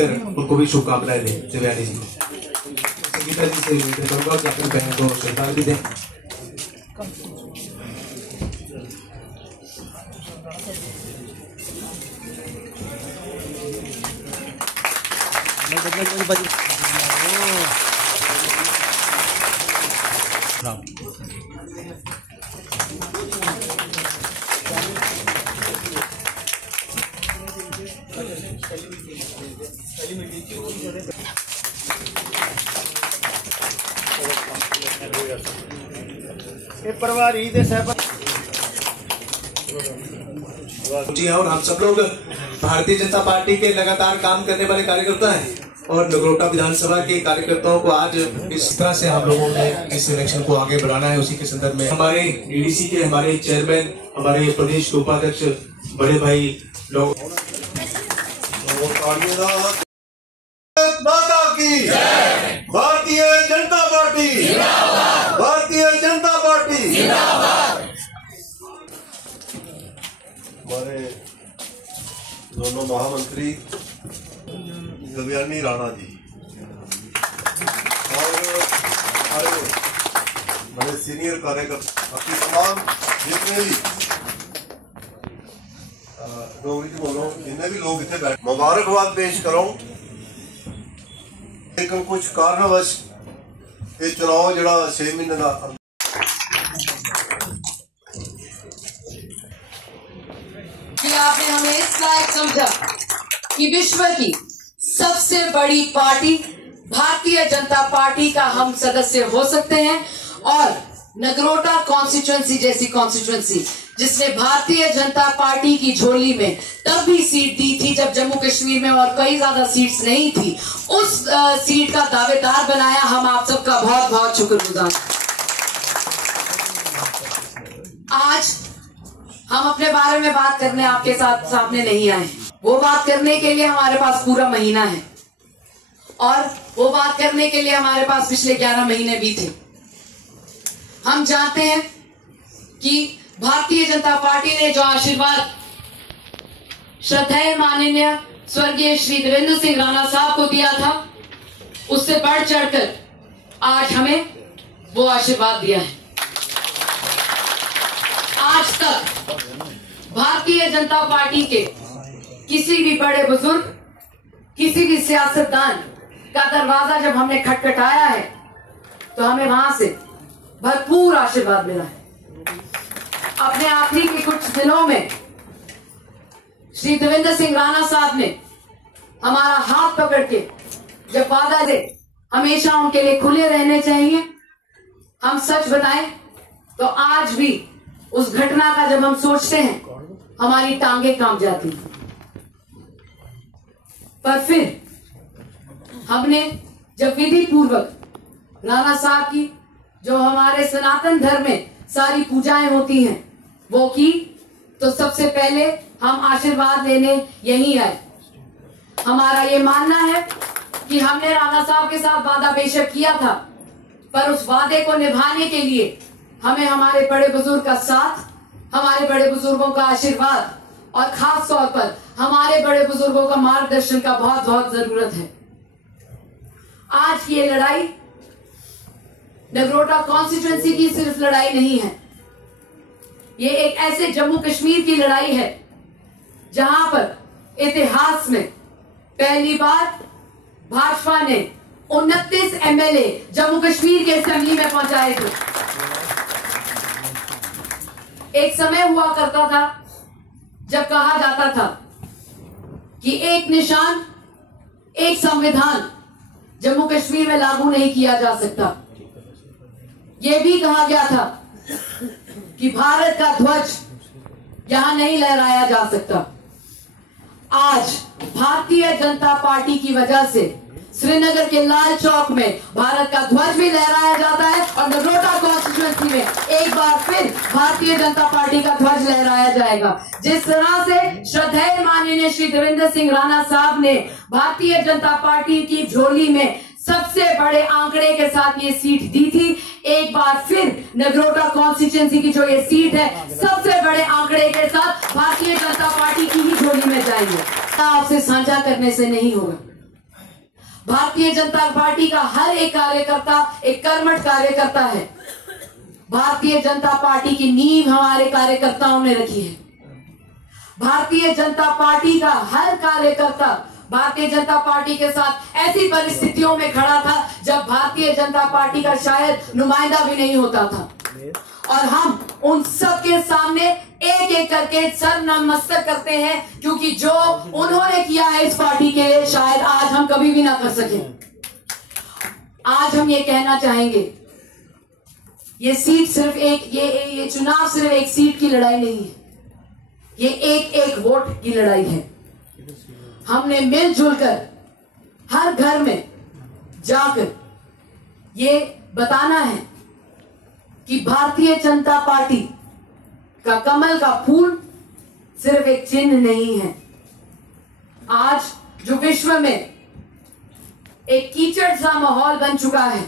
देखकर उनको भी शुभकामनाएं दें। देवयानी जी, संगीता जी से विनती करूंगा कि अपने बहन को श्रद्धांजलि दें। प्रभारी दे साहब जी हाँ, और हम सब लोग भारतीय जनता पार्टी के लगातार काम करने वाले कार्यकर्ता हैं और नगरोटा विधानसभा के कार्यकर्ताओं को आज इस तरह से हम लोगों ने इस इलेक्शन को आगे बढ़ाना है। उसी के संदर्भ में हमारे ईडीसी के हमारे चेयरमैन, हमारे प्रदेश के उपाध्यक्ष, बड़े भाई लोग भारतीय जनता पार्टी, भारतीय जनता पार्टी। हमारे दोनों महामंत्री देवयानी राणा जी और हमारे बड़े सीनियर कार्यकर्ता, बाकी तमाम जितने भी डोगरी जी बोलो जितने भी लोग इतने बैठे, मुबारकबाद पेश करो। लेकिन कुछ कारणवश ये चुनाव जड़ा 6 महीने का कि आपने हमें इस लायक समझा कि विश्व की सबसे बड़ी पार्टी भारतीय जनता पार्टी का हम सदस्य हो सकते हैं और नगरोटा कॉन्स्टिट्यूएंसी जैसी कॉन्स्टिट्यूएंसी जिसने भारतीय जनता पार्टी की झोली में तब भी सीट दी थी जब जम्मू कश्मीर में और कई ज्यादा सीट्स नहीं थी, उस सीट का दावेदार बनाया। हम आप सबका बहुत बहुत शुक्रगुजार। आज हम अपने बारे में बात करने आपके साथ सामने नहीं आए, वो बात करने के लिए हमारे पास पूरा महीना है और वो बात करने के लिए हमारे पास पिछले 11 महीने भी थे। हम जानते हैं कि भारतीय जनता पार्टी ने जो आशीर्वाद श्रद्धेय माननीय स्वर्गीय श्री देवेंद्र सिंह राणा साहब को दिया था, उससे बढ़ चढ़कर आज हमें वो आशीर्वाद दिया है। आज तक भारतीय जनता पार्टी के किसी भी बड़े बुजुर्ग, किसी भी सियासतदान का दरवाजा जब हमने खटखटाया है तो हमें वहां से भरपूर आशीर्वाद मिला है। अपने आखिरी के कुछ दिनों में श्री देवेंद्र सिंह राणा साहब ने हमारा हाथ पकड़ के जब वादा दे हमेशा उनके लिए खुले रहने चाहिए, हम सच बताएं तो आज भी उस घटना का जब हम सोचते हैं हमारी टांगे कांप जाती हैं। पर फिर हमने जब विधि पूर्वक राणा साहब की जो हमारे सनातन धर्म में सारी पूजाएं होती हैं वो की, तो सबसे पहले हम आशीर्वाद लेने यहीं आए। हमारा ये मानना है कि हमने राणा साहब के साथ वादा बेशक किया था, पर उस वादे को निभाने के लिए हमें हमारे बड़े बुजुर्ग का साथ, हमारे बड़े बुजुर्गों का आशीर्वाद और खास तौर पर हमारे बड़े बुजुर्गों का मार्गदर्शन का बहुत बहुत जरूरत है। आज की ये लड़ाई नगरोटा कॉन्स्टिट्यूएंसी की सिर्फ लड़ाई नहीं है, ये एक ऐसे जम्मू कश्मीर की लड़ाई है जहां पर इतिहास में पहली बार भाजपा ने 29 एमएलए जम्मू कश्मीर के असेंबली में पहुंचाए थे। एक समय हुआ करता था जब कहा जाता था कि एक निशान, एक संविधान जम्मू कश्मीर में लागू नहीं किया जा सकता। यह भी कहा गया था कि भारत का ध्वज यहां नहीं लहराया जा सकता। आज भारतीय जनता पार्टी की वजह से श्रीनगर के लाल चौक में भारत का ध्वज भी लहराया जाता है और नगरोटा कॉन्स्टिट्यूएंसी में एक बार फिर भारतीय जनता पार्टी का ध्वज लहराया जाएगा। जिस तरह से श्रद्धेय माननीय श्री देवेंद्र सिंह राणा साहब ने भारतीय जनता पार्टी की झोली में सबसे बड़े आंकड़े के साथ ये सीट दी थी, एक बार फिर नगरोटा कॉन्स्टिट्यूएंसी की जो ये सीट है सबसे बड़े आंकड़े के साथ भारतीय जनता पार्टी की ही झोली में जाएंगे। आपसे साझा करने से नहीं होगा, भारतीय जनता पार्टी का हर एक कार्यकर्ता एक कर्मठ कार्यकर्ता है। भारतीय जनता पार्टी की नींव हमारे कार्यकर्ताओं ने रखी है। भारतीय जनता पार्टी का हर कार्यकर्ता भारतीय जनता पार्टी के साथ ऐसी परिस्थितियों में खड़ा था जब भारतीय जनता पार्टी का शायद नुमाइंदा भी नहीं होता था, और हम उन सब के सामने एक एक करके सर नमस्ते करते हैं, क्योंकि जो उन्होंने किया है इस पार्टी के लिए शायद आज हम कभी भी ना कर सके। आज हम ये कहना चाहेंगे, ये सीट सिर्फ एक ये चुनाव सिर्फ एक सीट की लड़ाई नहीं है, ये एक एक वोट की लड़ाई है। हमने मिलजुल कर हर घर में जाकर ये बताना है कि भारतीय जनता पार्टी का कमल का फूल सिर्फ एक चिन्ह नहीं है। आज जो विश्व में एक कीचड़ सा माहौल बन चुका है,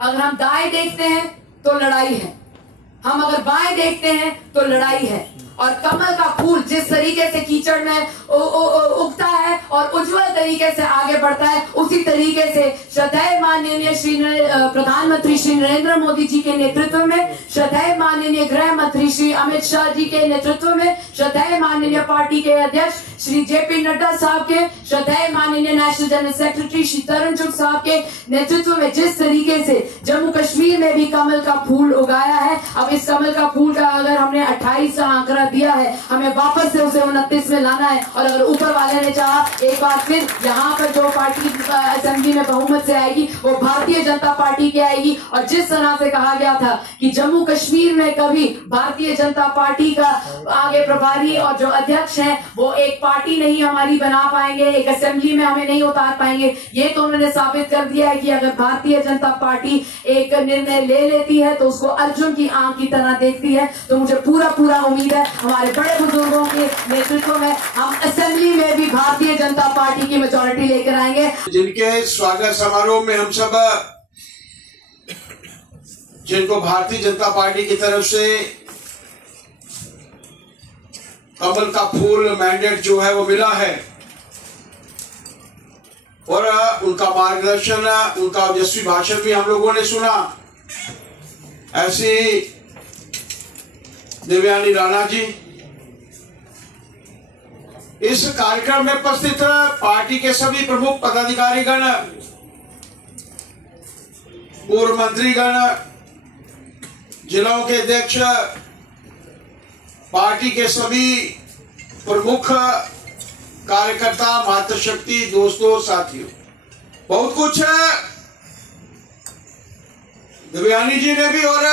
अगर हम दाएं देखते हैं तो लड़ाई है, हम अगर बाएं देखते हैं तो लड़ाई है। और कमल का फूल जिस तरीके से कीचड़ में उगता है और उज्जवल तरीके से आगे बढ़ता है, उसी तरीके से श्रद्धेय माननीय श्री प्रधानमंत्री श्री नरेंद्र मोदी जी के नेतृत्व में, श्रद्धेय माननीय गृह मंत्री श्री अमित शाह जी के नेतृत्व में, श्रद्धेय माननीय पार्टी के अध्यक्ष श्री जेपी नड्डा साहब के, श्रद्धेय माननीय नेशनल जनरल सेक्रेटरी श्री तरुण चुग साहब के नेतृत्व में जिस तरीके से जम्मू कश्मीर में भी कमल का फूल उगाया है, अब इस कमल का फूल का अगर हमने 28 आंकड़ा दिया है, हमें वापस से उसे 29 में लाना है। और अगर ऊपर वाले ने चाहा एक बार फिर यहाँ पर जो पार्टी असेंबली में बहुमत से आएगी वो भारतीय जनता पार्टी की आएगी। और जिस तरह से कहा गया था कि जम्मू कश्मीर में कभी भारतीय जनता पार्टी का आगे प्रभारी और जो अध्यक्ष हैं वो एक पार्टी नहीं हमारी बना पाएंगे, एक असेंबली में हमें नहीं उतार पाएंगे, ये तो उन्होंने साबित कर दिया है कि अगर भारतीय जनता पार्टी एक निर्णय ले लेती है तो उसको अर्जुन की आंख की तरह देखती है। तो मुझे पूरा उम्मीद है हमारे बड़े बुजुर्गों के नेतृत्व में हम असेंबली में भी भारतीय जनता पार्टी की मेजॉरिटी लेकर आएंगे। जिनके स्वागत समारोह में हम सब जिनको भारतीय जनता पार्टी की तरफ से कमल का फूल मैंडेट जो है वो मिला है, और उनका मार्गदर्शन, उनका ओजस्वी भाषण भी हम लोगों ने सुना। ऐसी देवयानी राणा जी इस कार्यक्रम में उपस्थित पार्टी के सभी प्रमुख पदाधिकारीगण, पूर्व मंत्रीगण, जिलों के अध्यक्ष, पार्टी के सभी प्रमुख कार्यकर्ता, मातृशक्ति, दोस्तों, साथियों, बहुत कुछ देवयानी जी ने भी और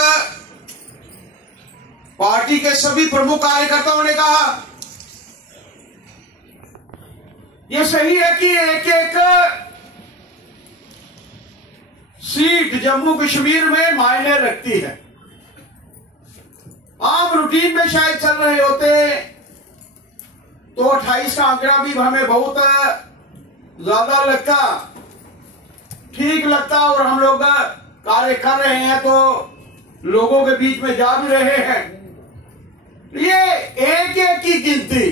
पार्टी के सभी प्रमुख कार्यकर्ताओं ने कहा। यह सही है कि एक एक सीट जम्मू कश्मीर में मायने रखती है। आम रूटीन में शायद चल रहे होते तो 28 का आंकड़ा भी हमें बहुत ज्यादा लगता, ठीक लगता, और हम लोग कार्य कर रहे हैं तो लोगों के बीच में जा भी रहे हैं। ये एक एक की गिनती,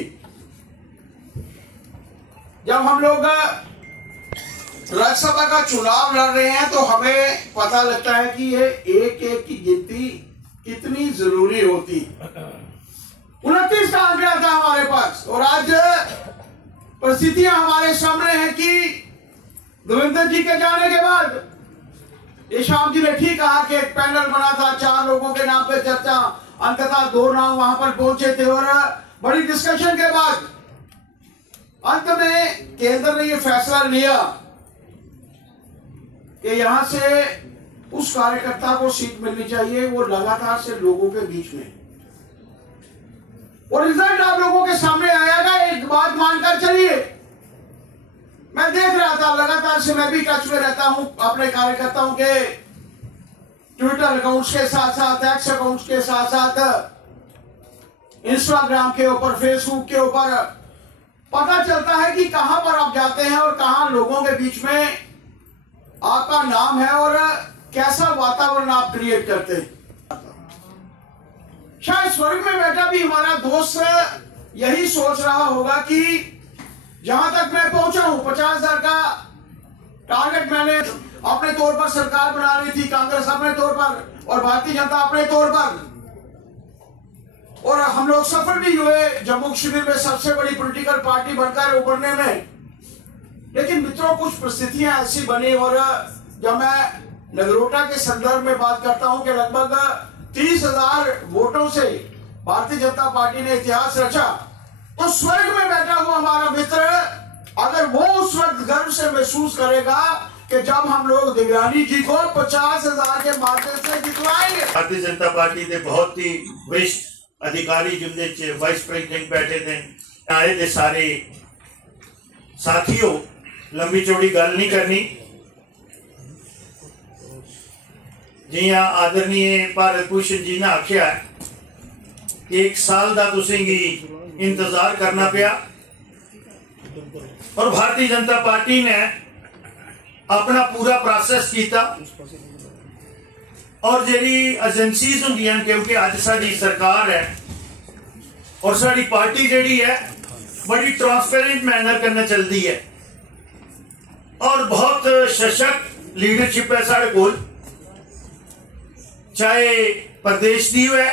जब हम लोग राज्यसभा का चुनाव लड़ रहे हैं तो हमें पता लगता है कि ये एक एक की गिनती कितनी जरूरी होती। 29 का आंकड़ा था हमारे पास, और आज परिस्थितियां हमारे सामने हैं कि देवेंद्र जी के जाने के बाद, ये शाम जी ने ठीक कहा कि एक पैनल बना था, 4 लोगों के नाम पे चर्चा, अंततः 2 नाम वहां पर पहुंचे थे, और बड़ी डिस्कशन के बाद अंत में केंद्र ने यह फैसला लिया कि यहां से उस कार्यकर्ता को सीट मिलनी चाहिए वो लगातार से लोगों के बीच में, और रिजल्ट आप लोगों के सामने आएगा। एक बात मानकर चलिए, मैं देख रहा था लगातार से, मैं भी टच में रहता हूं अपने कार्यकर्ताओं के ट्विटर अकाउंट्स के साथ साथ, एक्स अकाउंट्स के साथ साथ, इंस्टाग्राम के ऊपर, फेसबुक के ऊपर, पता चलता है कि कहां पर आप जाते हैं और कहां लोगों के बीच में आपका नाम है और कैसा वातावरण आप क्रिएट करते हैं। शायद स्वर्ग में बैठा भी हमारा दोस्त यही सोच रहा होगा कि जहां तक मैं पहुंचा हूं 50,000 का टारगेट मैंने अपने तौर पर सरकार बना रही थी, कांग्रेस अपने तौर पर और भारतीय जनता अपने तौर पर, और हम लोग सफल भी हुए जम्मू कश्मीर में सबसे बड़ी पॉलिटिकल पार्टी बनकर उभरने में। लेकिन मित्रों, कुछ परिस्थितियां ऐसी बनी, और जब मैं नगरोटा के संदर्भ में बात करता हूं कि लगभग 30,000 वोटों से भारतीय जनता पार्टी ने इतिहास रचा, तो स्वर्ग में बैठा हुआ हमारा मित्र अगर वो उस वक्त गर्व से महसूस करेगा कि जब हम लोग दिव्यानी जी को 50,000 के माध्यम से जितवाएंगे। भारतीय जनता पार्टी के बहुत ही वरिष्ठ अधिकारी जिंदे वाइस प्रेसिडेंट बैठे थे, आए थे सारे साथियों, लंबी चौड़ी गल नहीं करनी। जियां आदरणीय भारत भूषण जी ने आख्या कि 1 साल का तुसेंगी इंतजार करना पिया, और भारतीय जनता पार्टी ने अपना पूरा प्रोसेस किया, और जी एजेंसीज होंदियां, क्योंकि अज साडी सरकार है और साडी पार्टी जी है बड़ी ट्रांसपेरेंट मैनर करना चलती है, और बहुत सशक्त लीडरशिप है साढ़े कोल, चाहे प्रदेश की है,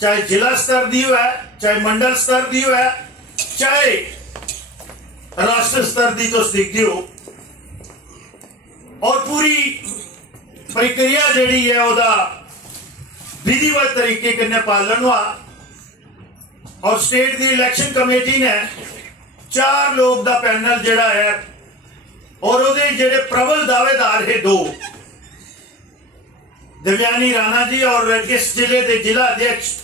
चाहे जिला स्तर की है, चाहे मंडल स्तर की है, चाहे राष्ट्र स्तर की तो देखते हो, और पूरी प्रक्रिया जी है वह विधिवत तरीके के पालन हुआ। और स्टेट की इलेक्शन कमेटी ने 4 लोग का पैनल जड़ा है, और उहदे जेडे प्रबल दावेदार है 2, दिव्यानी राणा जी और इस जिले के जिला अध्यक्ष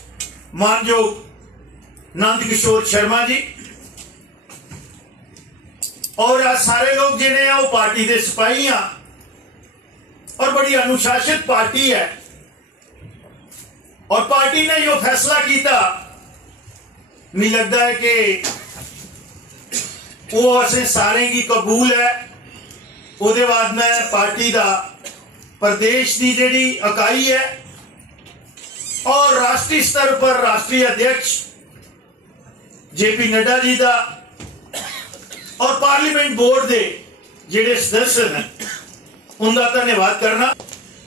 मानयोग नंद किशोर शर्मा जी, और आज सारे लोग जिहड़े हैं वो पार्टी के सिपाही हैं, और बड़ी अनुशासित पार्टी है, और पार्टी ने जो फैसला किया, नहीं लगता है कि वो असें सारे की कबूल है। उसके बाद में पार्टी का प्रदेश की जी इकाई है और राष्ट्रीय स्तर पर राष्ट्रीय अध्यक्ष JP नड्डा जी का और पार्लीमेंट बोर्ड के जेडे सदस्य हैं उनका धन्यवाद करना।